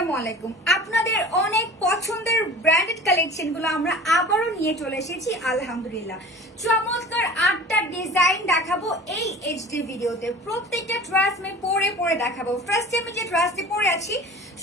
আসসালামু আলাইকুম। আপনাদের অনেক পছন্দের ব্র্যান্ডেড কালেকশনগুলো আমরা আবারও নিয়ে চলে এসেছি, আলহামদুলিল্লাহ। চমৎকার আটটা ডিজাইন দেখাবো এই এইচডি ভিডিওতে। প্রত্যেকটা ড্রেস আমি পরে পরে দেখাবো। ফার্স্ট আমি যে ড্রেসটি পরে আছি,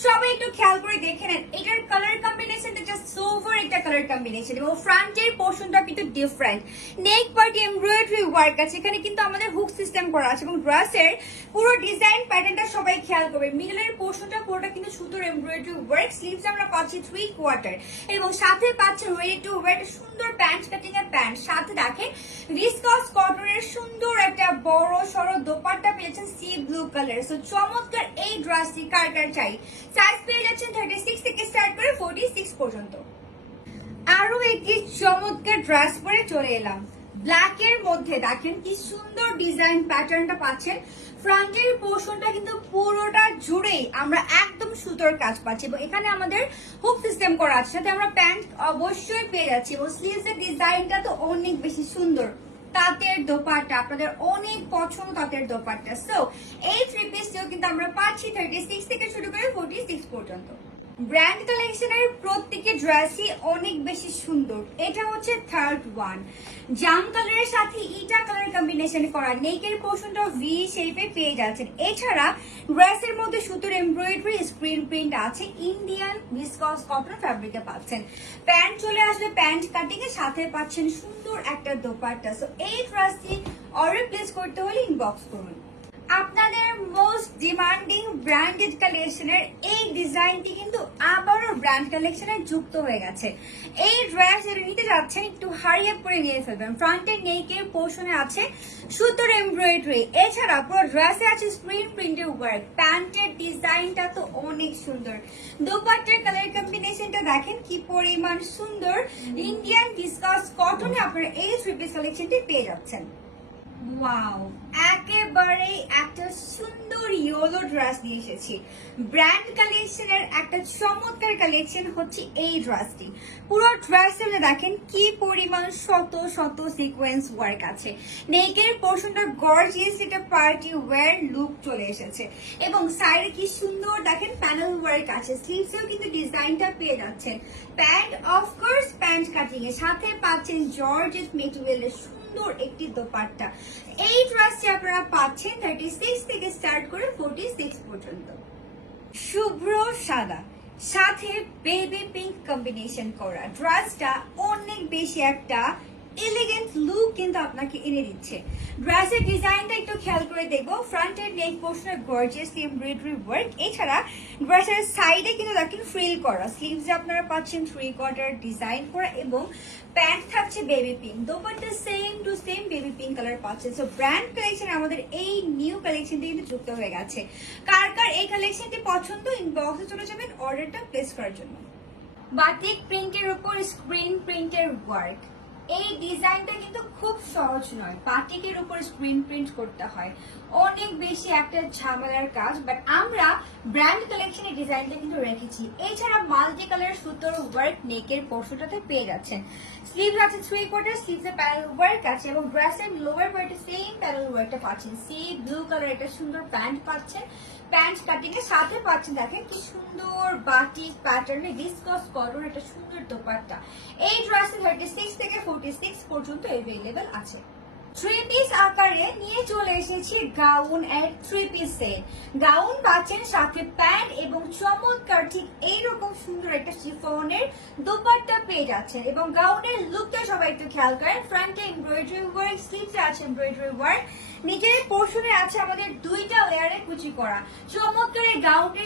সবাই একটু খেয়াল করে দেখে নেন এটার কালার কম্বিনেশন জাস্ট সোভার একটা কালার কম্বিনেশন এবং ফ্রন্টের পোর্শনটা কিন্তু different neck party embroidery work আছে। এখানে কিন্তু আমাদের হুক সিস্টেম করা আছে এবং ড্রেসের পুরো ডিজাইন প্যাটার্নটা সবাই খেয়াল করবে। মিডলের পোর্শনটা পুরোটা কিন্তু সুতোর এমব্রয়ডারি ওয়ার্ক স্লিভস আমরা পাচ্ছি থ্রি কোয়ার্টার এবং সাথে পাচ্ছে রেডি টু ওয়ার সুন্দর প্যান্ট কাটিং এর প্যান্ট সাথে দেখেন রিসকস কটনের সুন্দর একটা বড় সড়ো দোপাট্টা পেয়েছেন সি ব্লু কালার সো চমৎকার এই ড্রেসটি কার কার চাই? সাইজ পেয়ে যাচ্ছেন থার্টি সিক্স থেকে স্টার্ট করে ফোর্টি সিক্স পর্যন্ত। আরও একটি চমৎকার ড্রেস পরে চলে এলাম। ব্ল্যাক এর মধ্যে দেখেন কি সুন্দর ডিজাইন প্যাটার্নটা পাচ্ছেন। ফ্রন্টের পোর্শনটা কিন্তু পুরোটা জুড়েই আমরা একদম সুতোর কাজ পাচ্ছি এবং এখানে আমাদের হুক সিস্টেম করা আছে, সাথে আমরা প্যান্ট অবশ্যই পেয়ে যাচ্ছি এবং স্লিভস এর ডিজাইনটা তো অনেক বেশি সুন্দর। তাঁতের দোপাট্টা, আপনাদের অনেক পছন্দ তাঁতের দোপাট্টা। সো এই থ্রি পিসটিও কিন্তু আমরা পাচ্ছি থার্টি সিক্স থেকে শুরু করে ফোর্টি সিক্স পর্যন্ত। ব্র্যান্ড কালেকশনের প্রত্যেকের ড্রেসই অনেক বেশি সুন্দর। এটা হচ্ছে থার্ড ওয়ান জাম কালারের সাথে ইটা কালার কম্বিনেশন করা নেকের পোর্শনটা ভি শেপে পেয়ে যাচ্ছেন। এছাড়া ড্রেসের মধ্যে সুতোর এমব্রয়ডারি স্ক্রিন প্রিন্ট আছে ইন্ডিয়ান ভিসকস কটন ফ্যাব্রিকে পাচ্ছেন। প্যান্ট চলে আসবে প্যান্ট কাটিং এর সাথে পাচ্ছেন সুন্দর একটা দোপাট্টা। সো এই ড্রেসটি অর্ডার প্লেস করতে হলে ইনবক্স করুন। আপনাদের মোস্ট ডিমান্ডিং ব্র্যান্ডেড কালেকশনের এই ডিজাইনটি কিন্তু আবারও ব্র্যান্ড কালেকশনে যুক্ত হয়ে গেছে। এই ড্রেস যেটা নিতে যাচ্ছেন একটু হারিয়ে করে নিয়ে ফেলবেন। ফ্রন্টের নেকের পোর্শনে আছে সুতোর এমব্রয়ডারি এছাড়া পুরো ড্রেসে আছে স্ক্রিন প্রিন্টের ওয়ার্ক প্যান্টের ডিজাইনটা তো অনেক সুন্দর। দোপাট্টার কালার কম্বিনেশনটা দেখেন কি পরিমাণ সুন্দর। ইন্ডিয়ান ডিসকাস কটনে আপনারা এই থ্রি পিস কালেকশনটি পেয়ে যাচ্ছেন। ওয়াও একেবারে একটা সুন্দর ইয়েলো ড্রেস নিয়ে এসেছি। ব্র্যান্ড কালেকশনের একটা চমৎকার কালেকশন হচ্ছে এই ড্রেসটি পুরো ড্রেসের দেখেন কি পরিমাণ শত শত সিকোয়েন্স ওয়ার্ক আছে। নেকের পোর্শনটা গর্জিয়াস এটা পার্টি ওয়্যার লুক চলে এসেছে। এবং সাইডে কি সুন্দর দেখেন প্যানেল ওয়ার্ক আছে। স্লিভসেও কিন্তু ডিজাইনটা পেয়ে যাচ্ছেন। প্যান্ট অফকোর্স প্যান্ট কাটিং এর সাথে পাচ্ছেন জর্জেস মেটেরিয়ালের সুন্দর একটি দোপাট্টা। এই ড্রেসটি আপনারা পাচ্ছেন থার্টি সিক্স থেকে স্টার্ট করে ফোর্টি সিক্স পর্যন্ত। শুভ্র সাদা, সাথে বেবি পিঙ্ক কম্বিনেশন করা। ড্রেসটা অনেক বেশি একটা এলিগেন্ট লুক কিন্তু আপনাকে এনে দিচ্ছে। ড্রেসের ডিজাইনটা একটু খেয়াল করে দেখব। ফ্রন্টের নেক পোর্শনের গর্জিয়াস এমব্রয়ডারি ওয়ার্ক এছাড়া ড্রেসের সাইডে কিন্তু দেখেন ফ্রিল করা। স্লিভসে আপনারা পাচ্ছেন থ্রি কোয়ার্টার ডিজাইন করা এবং প্যান্ট থাকছে baby pink dupatta same to same baby pink colour পাচ্ছেন সো ব্র্যান্ড কালেকশন আমাদের এই নিউ কালেকশনটি কিন্তু যুক্ত হয়ে গেছে। কার কার এই কালেকশনটি পছন্দ ইনবক্সে চলে যাবেন অর্ডারটা প্লেস করার জন্য। বাটিক প্রিন্টের উপর স্ক্রিন প্রিন্টের ওয়ার্ক এই ডিজাইনটা কিন্তু খুব সহজ নয়। বাটিকের উপর স্ক্রিন প্রিন্ট করতে হয়। অনেক বেশি একটা ঝামেলার কাজ বাট আমরা ব্র্যান্ড কালেকশনের ডিজাইনটা কিন্তু রেখেছি। এছাড়া মাল্টি কালার সুতোর ওয়ার্ক নেকের পোর্শনটাতে পেয়ে যাচ্ছেন। স্লিভ আছে থ্রি কোয়ার্টার স্লিভসে প্যানেল ওয়ার্ক আছে এবং ড্রেসের লোয়ার পার্টে সেম প্যানেল ওয়ার্কটা পাচ্ছেন। সি ব্লু কালার একটা সুন্দর প্যান্ট পাচ্ছেন। প্যান্ট কাটিং এর সাথে পাচ্ছেন, দেখেন কি সুন্দর বাটিক প্যাটার্নে ডিসকস কটন একটা সুন্দর দোপাট্টা। এই ড্রেসে থার্টি সিক্স থেকে ফোর্টি সিক্স পর্যন্ত এভেলেবেল আছে। থ্রি পিস আকারে নিয়ে চলে এসেছি গাউন থ্রি গাউন পাচ্ছেন সাথে প্যান্ট এবং চমৎকার ঠিক এইরকম সুন্দর একটা শিফনের পেয়ে এবং গাউনের লুকটা সবাই একটু খেয়াল করেন। ফ্রন্টে এমব্রয়ডারি ওয়ার্ক আছে এমব্রয়ডারি ওয়ার্ক নিচের পোর্শনে আছে আমাদের দুইটা লেয়ারে কুচি করা। চমৎকার এই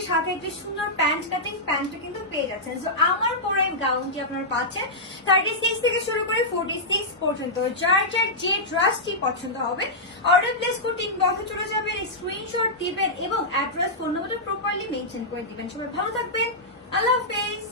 সাথে একটি সুন্দর প্যান্ট কাটিং প্যান্টও কিন্তু পেয়ে যাচ্ছেন। তো আমার পরে গাউনটি আপনারা পাচ্ছেন। থার্টি সিক্স থেকে শুরু করে ফোর্টি সিক্স পর্যন্ত। যার যার যে ড্রেসটি পছন্দ হবে। অর্ডার প্লেস করতে ইনবক্সে চলে যাবেন স্ক্রিনশট দিবেন এবং অ্যাড্রেস ফোন নম্বরটা প্রপারলি মেনশন করে দিবেন। সবাই ভালো থাকবেন। আল্লাহ হাফেজ।